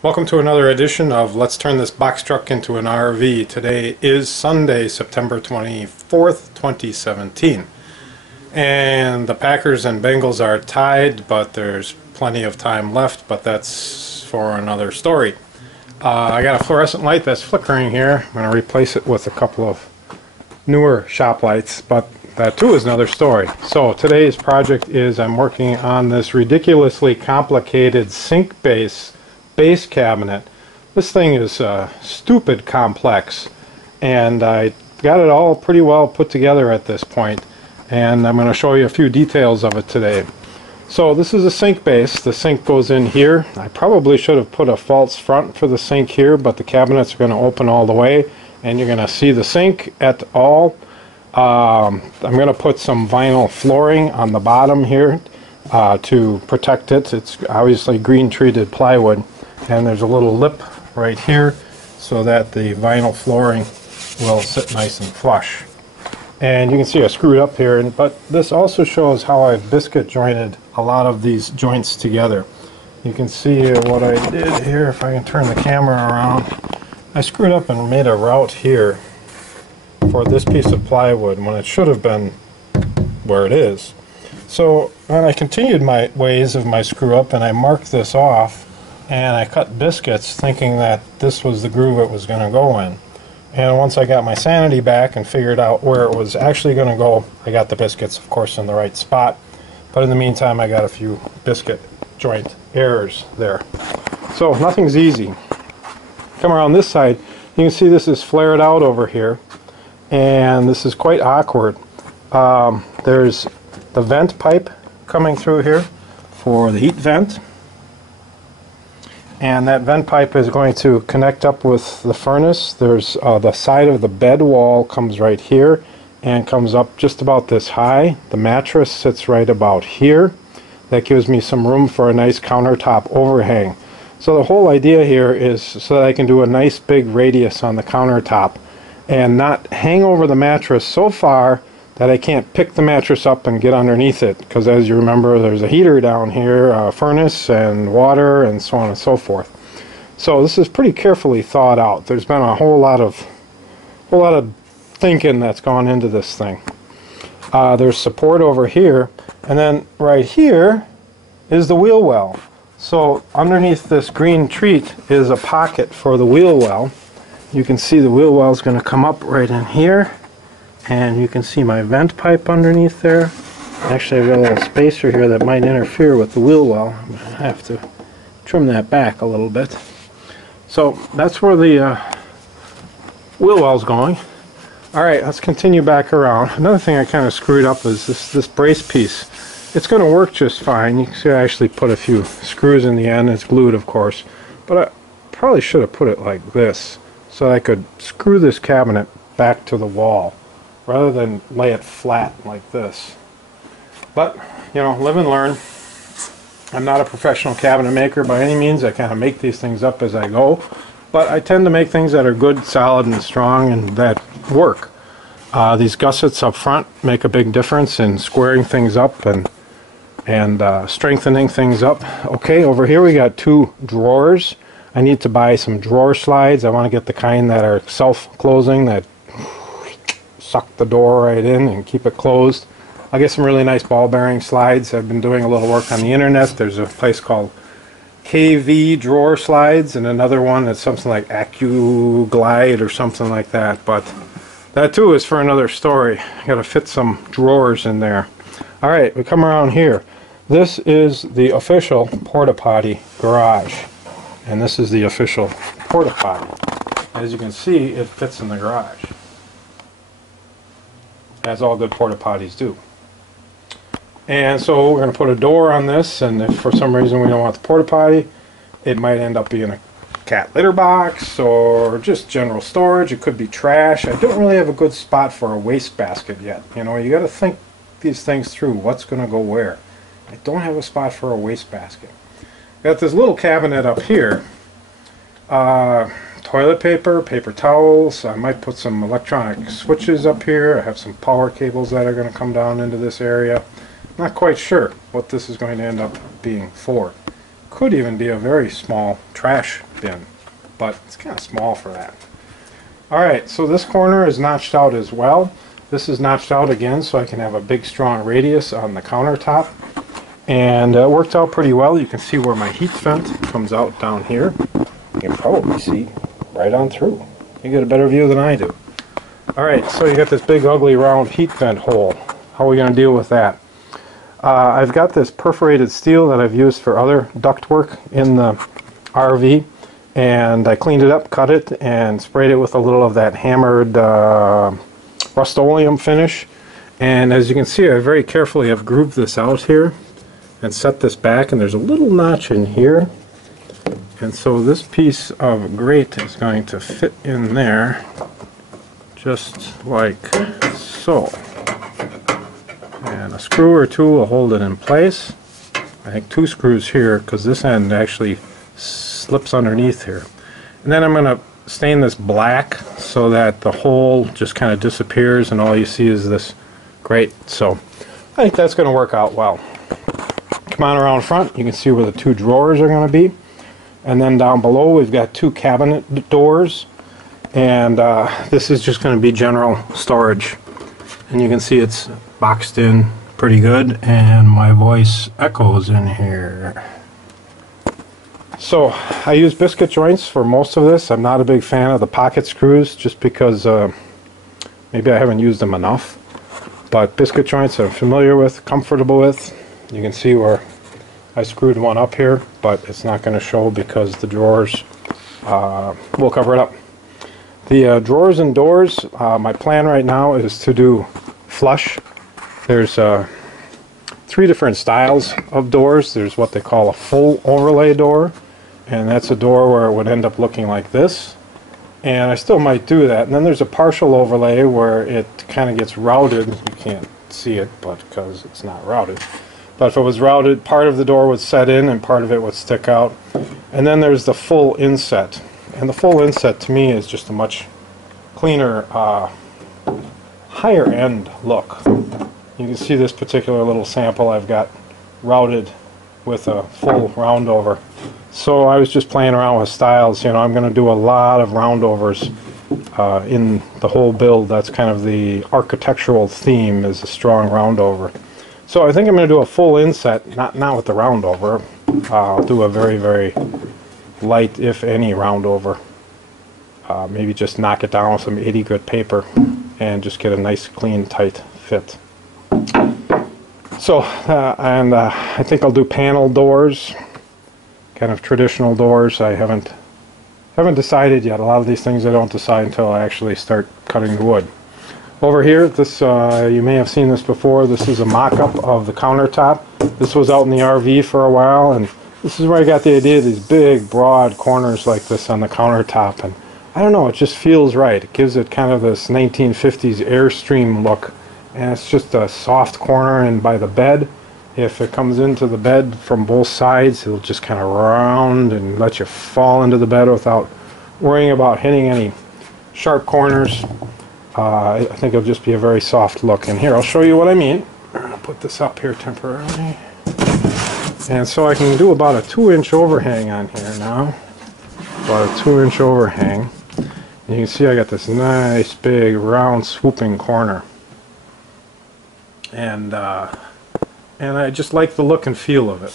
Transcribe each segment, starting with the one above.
Welcome to another edition of Let's Turn This Box Truck into an RV. Today is Sunday, September 24th, 2017. And the Packers and Bengals are tied, but there's plenty of time left, but that's for another story. I got a fluorescent light that's flickering here. I'm going to replace it with a couple of newer shop lights, but that too is another story. So today's project is I'm working on this ridiculously complicated sink base cabinet. This thing is stupid complex, and I got it all pretty well put together at this point, and I'm going to show you a few details of it today. So this is a sink base. The sink goes in here. I probably should have put a false front for the sink here, but the cabinets are going to open all the way and you're going to see the sink at all. I'm going to put some vinyl flooring on the bottom here to protect it. It's obviously green treated plywood. And there's a little lip right here so that the vinyl flooring will sit nice and flush. And you can see I screwed up here, but this also shows how I've biscuit jointed a lot of these joints together. You can see what I did here. If I can turn the camera around, I screwed up and made a route here for this piece of plywood when it should have been where it is. So then I continued my ways of my screw up and I marked this off. And I cut biscuits thinking that this was the groove it was going to go in. And once I got my sanity back and figured out where it was actually going to go, I got the biscuits, of course, in the right spot. But in the meantime, I got a few biscuit joint errors there. So nothing's easy. Come around this side, you can see this is flared out over here. And this is quite awkward. There's the vent pipe coming through here for the heat vent. And that vent pipe is going to connect up with the furnace. There's the side of the bed wall comes right here and comes up just about this high. The mattress sits right about here. That gives me some room for a nice countertop overhang. So the whole idea here is so that I can do a nice big radius on the countertop and not hang over the mattress so far that I can't pick the mattress up and get underneath it, because as you remember there's a heater down here, a furnace and water and so on and so forth. So this is pretty carefully thought out. There's been a whole lot of thinking that's gone into this thing. There's support over here, and then right here is the wheel well. So underneath this green treat is a pocket for the wheel well. You can see the wheel well is going to come up right in here. And you can see my vent pipe underneath there. Actually, I've got a little spacer here that might interfere with the wheel well. I'm going to have to trim that back a little bit. So that's where the wheel well's going. Alright, let's continue back around. Another thing I kind of screwed up is this brace piece. It's going to work just fine. You can see I actually put a few screws in the end. It's glued, of course. But I probably should have put it like this so I could screw this cabinet back to the wall, rather than lay it flat like this. But, you know, live and learn. I'm not a professional cabinet maker by any means. I kind of make these things up as I go. But I tend to make things that are good, solid, and strong, and that work. These gussets up front make a big difference in squaring things up and strengthening things up. Okay, over here we got two drawers. I need to buy some drawer slides. I want to get the kind that are self-closing, that suck the door right in and keep it closed. I'll get some really nice ball bearing slides. I've been doing a little work on the internet. There's a place called KV Drawer Slides and another one that's something like AccuGlide or something like that. But that too is for another story. I got to fit some drawers in there. Alright, we come around here. This is the official porta potty garage. And this is the official porta potty. As you can see, it fits in the garage, as all good porta potties do. And so we're going to put a door on this, and if for some reason we don't want the porta potty, it might end up being a cat litter box or just general storage. It could be trash. I don't really have a good spot for a waste basket yet. You know, you got to think these things through. What's going to go where? I don't have a spot for a waste basket. Got this little cabinet up here. Toilet paper, paper towels. I might put some electronic switches up here. I have some power cables that are going to come down into this area. Not quite sure what this is going to end up being for. Could even be a very small trash bin, but it's kind of small for that. Alright, so this corner is notched out as well. This is notched out again so I can have a big strong radius on the countertop. And it worked out pretty well. You can see where my heat vent comes out down here. You can probably see right on through. You get a better view than I do. Alright, so you got this big ugly round heat vent hole. How are we going to deal with that? I've got this perforated steel that I've used for other ductwork in the RV, and I cleaned it up, cut it, and sprayed it with a little of that hammered Rust-Oleum finish. And as you can see, I very carefully have grooved this out here and set this back, and there's a little notch in here, and so this piece of grate is going to fit in there just like so. And a screw or two will hold it in place. I think 2 screws here because this end actually slips underneath here. And then I'm going to stain this black so that the hole just kind of disappears and all you see is this grate. So I think that's going to work out well. Come on around front, you can see where the 2 drawers are going to be. And then down below we've got 2 cabinet doors. And this is just going to be general storage. And you can see it's boxed in pretty good, and my voice echoes in here. So I use biscuit joints for most of this. I'm not a big fan of the pocket screws just because maybe I haven't used them enough. But biscuit joints I'm familiar with, comfortable with. You can see where I screwed one up here, but it's not going to show because the drawers will cover it up. The drawers and doors, my plan right now is to do flush. There's 3 different styles of doors. There's what they call a full overlay door, and that's a door where it would end up looking like this. And I still might do that. And then there's a partial overlay where it kind of gets routed. You can't see it, but because it's not routed. But if it was routed, part of the door would set in and part of it would stick out. And then there's the full inset. And the full inset to me is just a much cleaner, higher end look. You can see this particular little sample I've got routed with a full round over. So I was just playing around with styles. You know, I'm going to do a lot of round overs in the whole build. That's kind of the architectural theme, is a strong round over. So I think I'm going to do a full inset, not with the round over. I'll do a very, very light, if any, round over. Maybe just knock it down with some 80 grit paper and just get a nice, clean, tight fit. So, I think I'll do panel doors, kind of traditional doors. I haven't decided yet. A lot of these things I don't decide until I actually start cutting the wood. Over here, this you may have seen this before. This is a mock-up of the countertop. This was out in the RV for a while, and this is where I got the idea of these big, broad corners like this on the countertop. And I don't know, it just feels right. It gives it kind of this 1950s Airstream look. And it's just a soft corner, and by the bed, if it comes into the bed from both sides, it'll just kind of round and let you fall into the bed without worrying about hitting any sharp corners. I think it'll just be a very soft look. And here, I'll show you what I mean. I'll put this up here temporarily. And so I can do about a 2-inch overhang on here now. About a 2-inch overhang. And you can see I got this nice, big, round, swooping corner. And I just like the look and feel of it.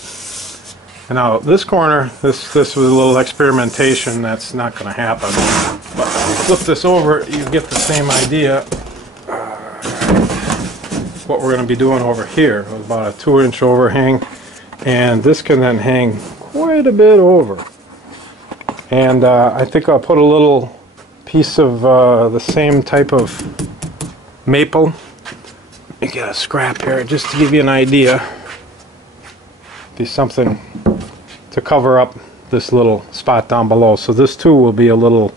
And now this corner, this was a little experimentation. That's not going to happen. But if you flip this over, you get the same idea. What we're going to be doing over here, about a 2-inch overhang, and this can then hang quite a bit over. And I think I'll put a little piece of the same type of maple. Let me get a scrap here just to give you an idea. Be something to cover up this little spot down below. So this too will be a little,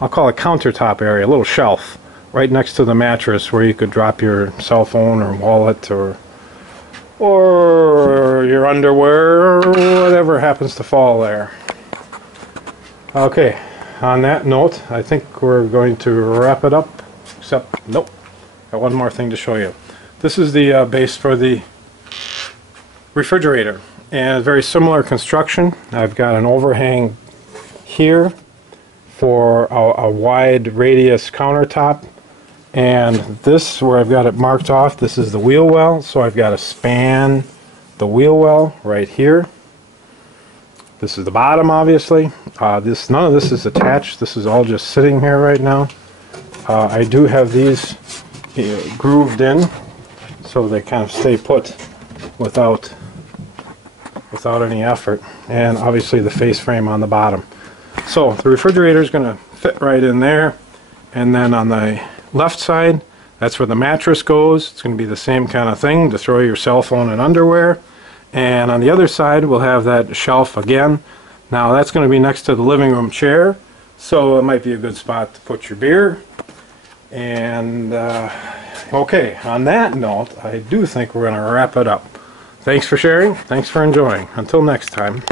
I'll call it countertop area, a little shelf right next to the mattress where you could drop your cell phone or wallet or your underwear or whatever happens to fall there. Okay, on that note, I think we're going to wrap it up, except, nope, got one more thing to show you. This is the base for the refrigerator, and very similar construction. I've got an overhang here for a wide radius countertop. And this, where I've got it marked off, this is the wheel well, so I've got to span the wheel well right here. This is the bottom, obviously. None of this is attached. This is all just sitting here right now. I do have these grooved in, so they kind of stay put without any effort. And obviously the face frame on the bottom. So the refrigerator is going to fit right in there. And then on the left side, that's where the mattress goes. It's going to be the same kind of thing to throw your cell phone and underwear. And on the other side, we'll have that shelf again. Now that's going to be next to the living room chair, so it might be a good spot to put your beer. And okay, on that note, I do think we're going to wrap it up. Thanks for sharing. Thanks for enjoying. Until next time.